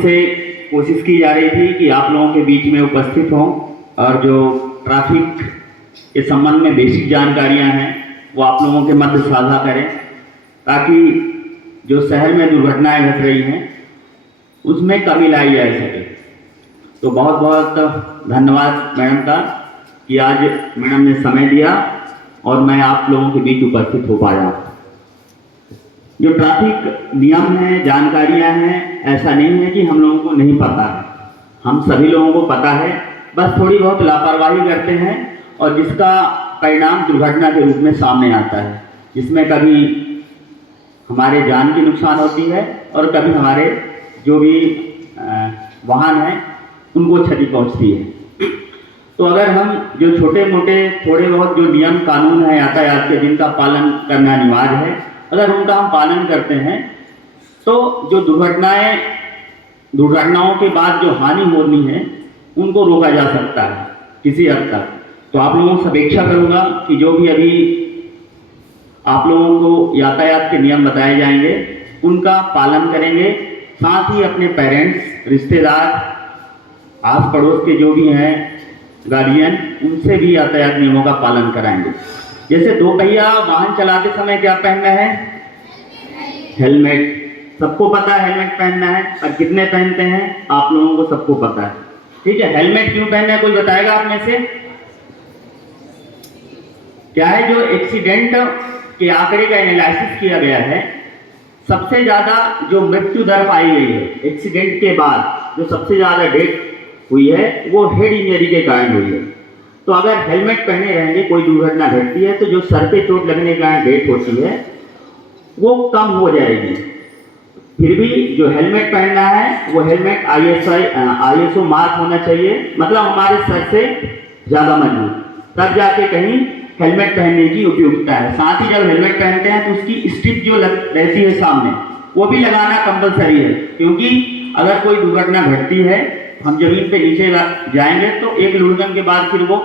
से कोशिश की जा रही थी कि आप लोगों के बीच में उपस्थित हों और जो ट्रैफिक के संबंध में बेसिक जानकारियां हैं वो आप लोगों के मध्य साझा करें, ताकि जो शहर में दुर्घटनाएं घट रही हैं उसमें कमी लाई जा सके। तो बहुत बहुत धन्यवाद मैडम का कि आज मैडम ने समय दिया और मैं आप लोगों के बीच उपस्थित हो पाया। जो ट्रैफिक नियम है, जानकारियां हैं, ऐसा नहीं है कि हम लोगों को नहीं पता है, हम सभी लोगों को पता है, बस थोड़ी बहुत लापरवाही करते हैं और जिसका परिणाम दुर्घटना के रूप में सामने आता है, जिसमें कभी हमारे जान की नुकसान होती है और कभी हमारे जो भी वाहन हैं उनको क्षति पहुंचती है। तो अगर हम जो छोटे मोटे थोड़े बहुत जो नियम कानून है यातायात के, जिनका पालन करना अनिवार्य है, अगर उनका हम पालन करते हैं तो जो दुर्घटनाओं के बाद जो हानि होनी है उनको रोका जा सकता है किसी हद तक। तो आप लोगों से अपेक्षा करूंगा कि जो भी अभी आप लोगों को यातायात के नियम बताए जाएंगे उनका पालन करेंगे, साथ ही अपने पेरेंट्स, रिश्तेदार, आस पड़ोस के जो भी हैं गार्जियन, उनसे भी यातायात नियमों का पालन कराएंगे। जैसे दो पहिया वाहन चलाते समय क्या पहनना है? हेलमेट। सबको पता है हेलमेट पहनना है, और कितने पहनते हैं आप लोगों को सबको पता है, ठीक है। हेलमेट क्यों पहनना है कोई बताएगा आप में से? क्या है, जो एक्सीडेंट के आंकड़े का एनालिसिस किया गया है, सबसे ज्यादा जो मृत्यु दर पाई गई है एक्सीडेंट के बाद, जो सबसे ज्यादा डेथ हुई है वो हेड इंजरी के कारण हुई है। तो अगर हेलमेट पहने रहेंगे, कोई दुर्घटना घटती है तो जो सर पे चोट लगने के कारण डेथ होती है वो कम हो जाएगी। फिर भी जो हेलमेट पहनना है वो हेलमेट ISO मार्क होना चाहिए, मतलब हमारे सर से ज्यादा मजबूत, तब जाके कहीं हेलमेट पहनने की उपयोगिता है। साथ ही जब हेलमेट पहनते हैं तो उसकी स्ट्रिप जो रहती है सामने, वो भी लगाना कंपलसरी है, क्योंकि अगर कोई दुर्घटना घटती है, हम जमीन पे नीचे जाएंगे तो एक लुढ़कन के बाद फिर वो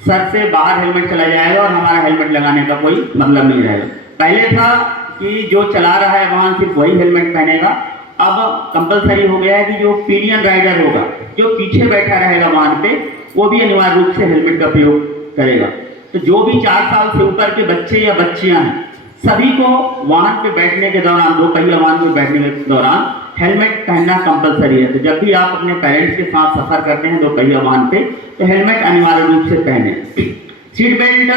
सर से बाहर हेलमेट चला जाएगा और हमारा हेलमेट लगाने का कोई मतलब नहीं रहेगा। पहले था कि जो चला रहा है वाहन सिर्फ वही हेलमेट पहनेगा, अब कंपलसरी हो गया है कि जो पिलियन राइडर होगा, जो पीछे बैठा रहेगा वाहन पे, वो भी अनिवार्य रूप से हेलमेट का प्रयोग करेगा। तो जो भी 4 साल से ऊपर के बच्चे या बच्चियां हैं, सभी को वाहन पे बैठने के दौरान, दो पहिया वाहन पे बैठने के दौरान हेलमेट पहनना कंपलसरी है। तो जब भी आप अपने पेरेंट्स के साथ सफर करते हैं दो पहिया वाहन पे, तो हेलमेट अनिवार्य रूप से पहने। सीट बेल्ट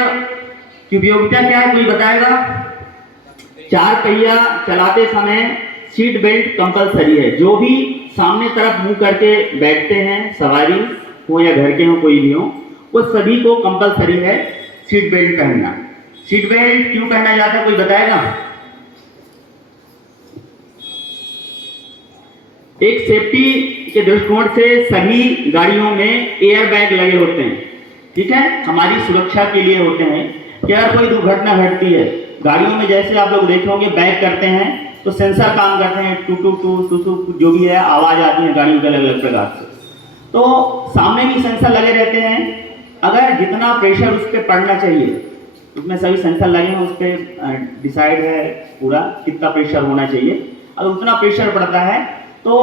की उपयोगिता क्या है कोई बताएगा? 4 पहिया चलाते समय सीट बेल्ट कंपलसरी है। जो भी सामने तरफ मुंह करके बैठते हैं, सवारी हो या घर के हो, कोई भी हो, वो सभी को कंपलसरी है सीट बेल्ट पहनना। सीट बेल्ट क्यों पहना जाता है कोई बताएगा? एक सेफ्टी के दृष्टिकोण से सभी गाड़ियों में एयर बैग लगे होते हैं, ठीक है, हमारी सुरक्षा के लिए होते हैं कि अगर कोई दुर्घटना घटती है गाड़ियों में, जैसे आप लोग देखे होंगे बैग करते हैं तो सेंसर काम करते हैं, to to to to to जो भी है आवाज आती है गाड़ियों के अलग अलग प्रकार से, तो सामने भी सेंसर लगे रहते हैं। अगर जितना प्रेशर उस पर पड़ना चाहिए, उसमें सभी सेंसर लगे हैं, उस पर डिसाइड है पूरा कितना प्रेशर होना चाहिए। अगर उतना प्रेशर पड़ता है तो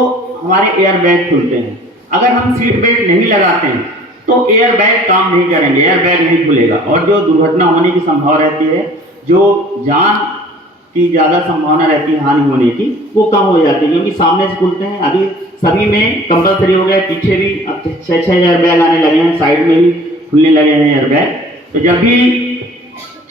हमारे एयर बैग खुलते हैं। अगर हम सीट बेल्ट नहीं लगाते हैं तो एयर बैग काम नहीं करेंगे, एयर बैग नहीं खुलेगा, और जो दुर्घटना होने की संभावना रहती है, जो जान की ज़्यादा संभावना रहती है हानि होने की, वो कम हो जाती है, क्योंकि सामने से खुलते हैं। अभी सभी में कंपलसरी हो गया, पीछे भी अब 6 एयर बैग आने लगे हैं, साइड में भी खुलने लगे हैं एयर बैग। तो जब भी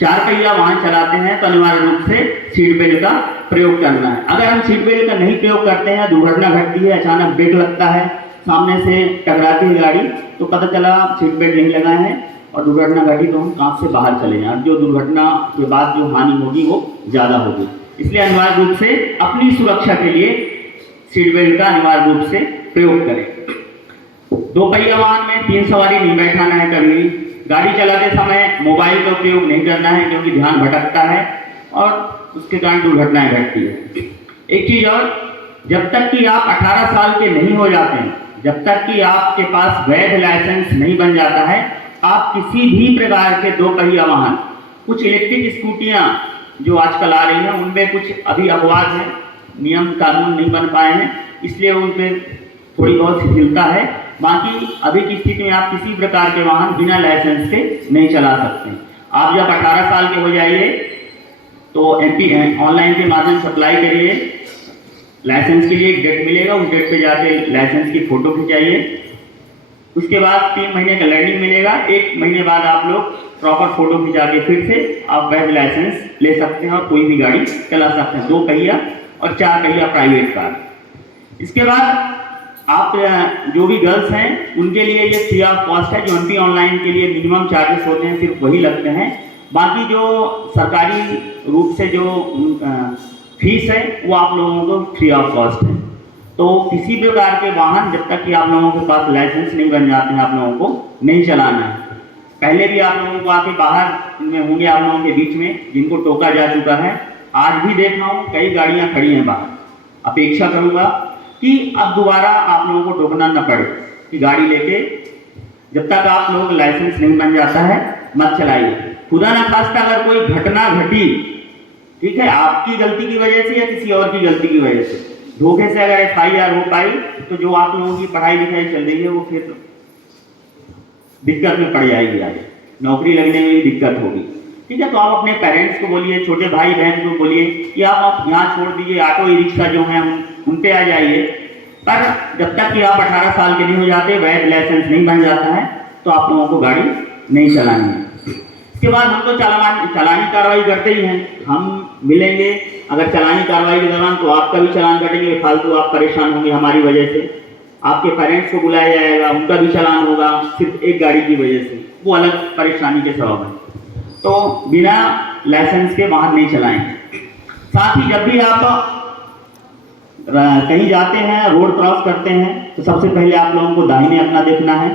4 पहिया वाहन चलाते हैं तो अनिवार्य रूप से सीट बेल्ट का प्रयोग करना है। अगर हम सीट बेल्ट का नहीं प्रयोग करते हैं, दुर्घटना घटती है, अचानक ब्रेक लगता है, सामने से टकराती है गाड़ी, तो पता चला सीट बेल्ट नहीं लगाए हैं और दुर्घटना घटी तो हम कांच से बाहर चले जाएं, जो दुर्घटना के बाद जो हानि होगी वो ज़्यादा होगी। इसलिए अनिवार्य रूप से अपनी सुरक्षा के लिए सीट बेल्ट का अनिवार्य रूप से प्रयोग करें। 2 पहिया वाहन में 3 सवारी नहीं बैठाना है कभी भी। गाड़ी चलाते समय मोबाइल का उपयोग नहीं करना है, क्योंकि ध्यान भटकता है और उसके कारण दुर्घटनाएं घटती है। एक चीज और, जब तक कि आप 18 साल के नहीं हो जाते हैं, जब तक कि आपके पास वैध लाइसेंस नहीं बन जाता है, आप किसी भी प्रकार के 2 पहिया वाहन, कुछ इलेक्ट्रिक स्कूटियां जो आजकल आ रही हैं उनमें कुछ अभी अपवाद है, नियम कानून नहीं बन पाए हैं, इसलिए उन पे थोड़ी बहुत शिथिलता है। बाकी अभी की स्थिति में आप किसी प्रकार के वाहन बिना लाइसेंस के नहीं चला सकते। आप जब 18 साल के हो जाइए तो MP ऑनलाइन के माध्यम से अप्लाई करिए, लाइसेंस के लिए एक डेट मिलेगा, उस डेट पे जाके लाइसेंस की फ़ोटो खिंचाइए। उसके बाद 3 महीने का लर्निंग मिलेगा, 1 महीने बाद आप लोग प्रॉपर फोटो खिंचा के फिर से आप वैध लाइसेंस ले सकते हैं और कोई भी गाड़ी चला सकते हैं, 2 पहिया और 4 पहिया प्राइवेट कार। इसके बाद आप जो भी गर्ल्स हैं उनके लिए ये फ्री ऑफ कॉस्ट है। जो MP ऑनलाइन के लिए मिनिमम चार्जेस होते हैं सिर्फ वही लगते हैं, बाकी जो सरकारी रूप से जो फीस है वो आप लोगों को फ्री ऑफ कॉस्ट है। तो किसी प्रकार के वाहन जब तक कि आप लोगों के पास लाइसेंस नहीं बन जाते हैं आप लोगों को नहीं चलाना है। पहले भी आप लोगों को आके बाहर में होंगे आप लोगों के बीच में जिनको टोका जा चुका है, आज भी देख रहा हूँ कई गाड़ियाँ खड़ी हैं बाहर। अपेक्षा करूँगा कि अब दोबारा आप लोगों को टोकना न पड़े कि गाड़ी लेके जब तक आप लोग लाइसेंस नहीं बन जाता है मत चलाइए। खुदा न खास्ता अगर कोई घटना घटी, ठीक है, आपकी गलती की वजह से या किसी और की गलती की वजह से, धोखे से अगर FIR हो पाई तो जो आप लोगों की पढ़ाई लिखाई चल रही है वो फिर दिक्कत में पड़ जाएगी, आगे नौकरी लगने में भी दिक्कत होगी। ठीक है, तो आप अपने पेरेंट्स को बोलिए, छोटे भाई बहन को बोलिए कि आप यहाँ छोड़ दीजिए, ऑटो रिक्शा जो है उन पे आ जाइए। पर जब तक कि आप 18 साल के नहीं हो जाते, वैध लाइसेंस नहीं बन जाता है, तो आप लोगों को गाड़ी नहीं चलानी है। इसके बाद हम तो चालानी कार्रवाई करते ही हैं। हम मिलेंगे अगर चालानी कार्रवाई के दौरान तो आपका भी चालान कटेंगे, फालतू आप परेशान होंगे हमारी वजह से। आपके पेरेंट्स को बुलाया जाएगा, उनका भी चालान होगा सिर्फ एक गाड़ी की वजह से, वो अलग परेशानी के सबब है। तो बिना लाइसेंस के वाहन नहीं चलाएं। साथ ही जब भी आप कहीं जाते हैं, रोड क्रॉस करते हैं, तो सबसे पहले आप लोगों को दाहिने अपना देखना है,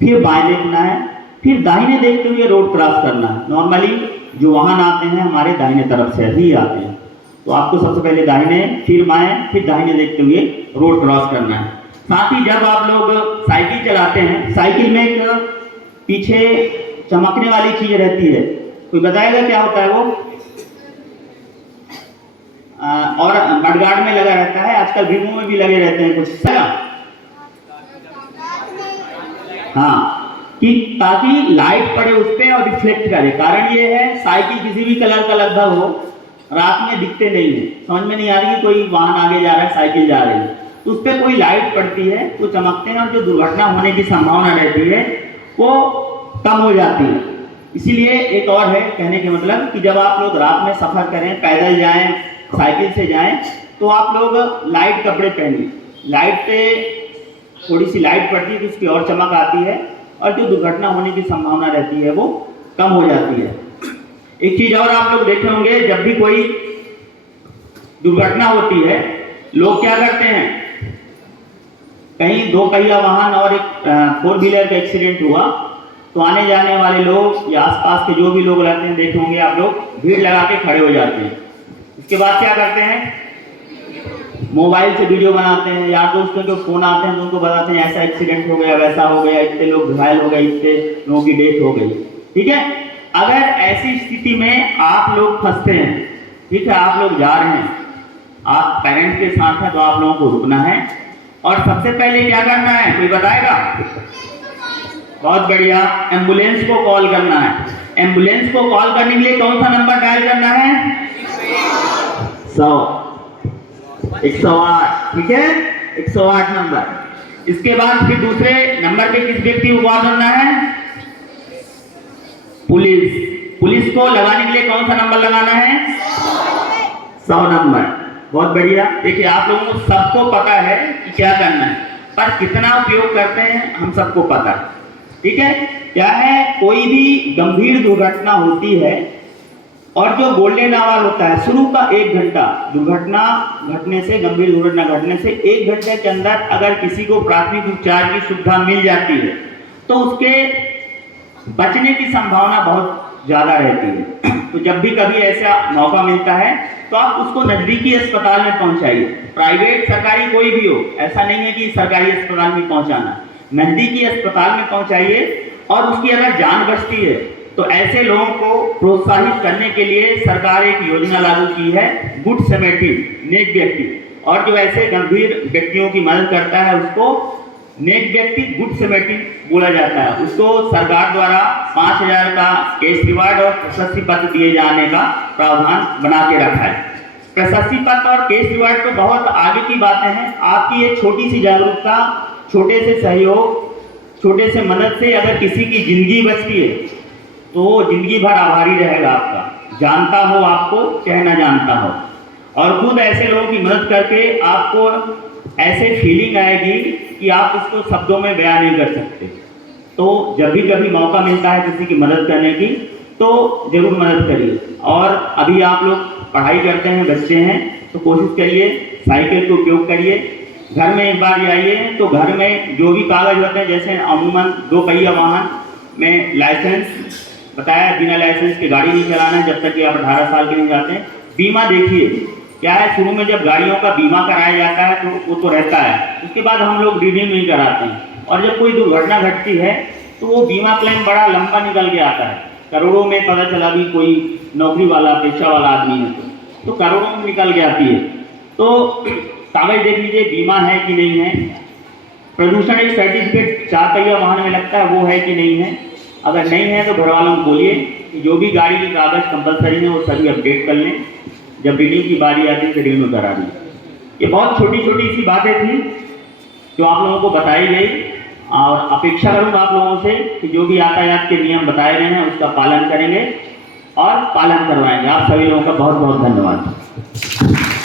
फिर बाएं देखना है, फिर दाहिने देखते हुए रोड क्रॉस करना है। नॉर्मली जो वाहन आते हैं हमारे दाहिने तरफ से ही आते हैं, तो आपको सबसे पहले दाहिने, फिर बाएं, फिर दाहिने देखते हुए रोड क्रॉस करना है। साथ ही जब आप लोग साइकिल चलाते हैं, साइकिल में एक पीछे चमकने वाली चीज रहती है, कोई बताएगा क्या होता है वो? और मडगार्ड में लगा रहता है, आजकल वीवो में भी लगे रहते हैं कुछ, हाँ, कि ताकि लाइट पड़े उस पर और रिफ्लेक्ट करे। कारण ये है साइकिल किसी भी कलर का लगभग हो, रात में दिखते नहीं है, समझ में नहीं आ रही कि कोई वाहन आगे जा रहा है, साइकिल जा रही है, तो उस पर कोई लाइट पड़ती है तो चमकते हैं और जो दुर्घटना होने की संभावना रहती है वो कम हो जाती है। इसीलिए एक और है कहने के मतलब कि जब आप लोग रात में सफर करें, पैदल जाएं, साइकिल से जाएं, तो आप लोग लाइट कपड़े पहनिए। लाइट पे थोड़ी सी लाइट पड़ती है तो उसकी और चमक आती है और जो दुर्घटना होने की संभावना रहती है वो कम हो जाती है। एक चीज और आप लोग देखे होंगे, जब भी कोई दुर्घटना होती है लोग क्या करते हैं, कहीं 2 पहिया वाहन और एक 4 व्हीलर का एक्सीडेंट हुआ तो आने जाने वाले लोग या आसपास के जो भी लोग रहते हैं देखे होंगे आप लोग, भीड़ लगा के खड़े हो जाते हैं। इसके बाद क्या करते हैं, मोबाइल से वीडियो बनाते हैं, यार दोस्तों के फोन आते हैं तो उनको बताते हैं ऐसा एक्सीडेंट हो गया, वैसा हो गया, इतने लोग घायल हो गए, इतने लोगों की डेथ हो गई। ठीक है, अगर ऐसी स्थिति में आप लोग फंसते हैं, ठीक है, आप लोग जा रहे हैं, आप पेरेंट्स के साथ हैं, तो आप लोगों को रुकना है और सबसे पहले क्या करना है, कोई बताएगा? बहुत बढ़िया, एम्बुलेंस को कॉल करना है। एम्बुलेंस को कॉल करने के लिए कौन सा नंबर डायल करना है? 108, ठीक है, 108 नंबर। इसके बाद फिर दूसरे नंबर पे किस व्यक्ति को कॉल करना है? पुलिस को लगाने के लिए कौन सा नंबर लगाना है? 100 नंबर। बहुत बढ़िया। देखिए आप लोगों को सबको पता है कि क्या करना है, पर कितना उपयोग करते हैं हम सबको पता है। ठीक है, क्या है, कोई भी गंभीर दुर्घटना होती है और जो गोल्डन आवर होता है शुरू का 1 घंटा, दुर्घटना घटने से, गंभीर दुर्घटना घटने से 1 घंटे के अंदर अगर किसी को प्राथमिक उपचार की सुविधा मिल जाती है तो उसके बचने की संभावना बहुत ज्यादा रहती है। तो जब भी कभी ऐसा मौका मिलता है तो आप उसको नजदीकी अस्पताल में पहुंचाइए, प्राइवेट सरकारी कोई भी हो, ऐसा नहीं है कि सरकारी अस्पताल में पहुंचाना, नजदीकी अस्पताल में पहुंचाइए। और उसकी अगर जान बचती है तो ऐसे लोगों को प्रोत्साहित करने के लिए सरकार एक योजना लागू की है, गुड सैमरिटन, नेक व्यक्ति, और जो ऐसे गंभीर व्यक्तियों की मदद करता है उसको नेक व्यक्ति गुड सैमरिटन बोला जाता है। उसको सरकार द्वारा 5,000 का कैश रिवार्ड और प्रशस्ति पत्र दिए जाने का प्रावधान बना के रखा है। प्रशस्ति पत्र और कैश रिवार्ड तो बहुत आगे की बातें हैं। आपकी एक छोटी सी जागरूकता, छोटे से सहयोग, छोटे से मदद से अगर किसी की जिंदगी बचती है तो वो जिंदगी भर आभारी रहेगा आपका, जानता हो आपको चाहे ना जानता हो। और खुद ऐसे लोगों की मदद करके आपको ऐसे फीलिंग आएगी कि आप उसको शब्दों में बयान नहीं कर सकते। तो जब भी कभी मौका मिलता है किसी की मदद करने की तो जरूर मदद करिए। और अभी आप लोग पढ़ाई करते हैं, बच्चे हैं, तो कोशिश करिए साइकिल का उपयोग करिए। घर में एक बार आइए तो घर में जो भी कागज होते हैं, जैसे अमूमन 2 पहिया वाहन में लाइसेंस बताया, बिना लाइसेंस के गाड़ी नहीं चलाना है जब तक कि आप 18 साल के नहीं जाते हैं। बीमा देखिए क्या है, शुरू में जब गाड़ियों का बीमा कराया जाता है तो वो तो रहता है, उसके बाद हम लोग रिन्यू नहीं कराते हैं। और जब कोई दुर्घटना घटती है तो वो बीमा क्लेम बड़ा लंबा निकल के आता है, करोड़ों में। पता चला भी कोई नौकरी वाला पेशा वाला आदमी है तो करोड़ों में निकल के आती है। तो कागज देख लीजिए बीमा है कि नहीं है। प्रदूषण एक सर्टिफिकेट 4 पहिया वाहन में लगता है, वो है कि नहीं है। अगर नहीं है तो घर वालों को बोलिए कि जो भी गाड़ी की कागज कंपलसरी है वो सभी अपडेट कर लें, जब रिन्यू की बारी आती है तो रिन्यू करा दें। ये बहुत छोटी छोटी सी बातें थी जो आप लोगों को बताई गई, और अपेक्षा करूँगा आप लोगों से कि जो भी यातायात के नियम बताए गए हैं उसका पालन करेंगे और पालन करवाएंगे। आप सभी लोगों का बहुत बहुत धन्यवाद।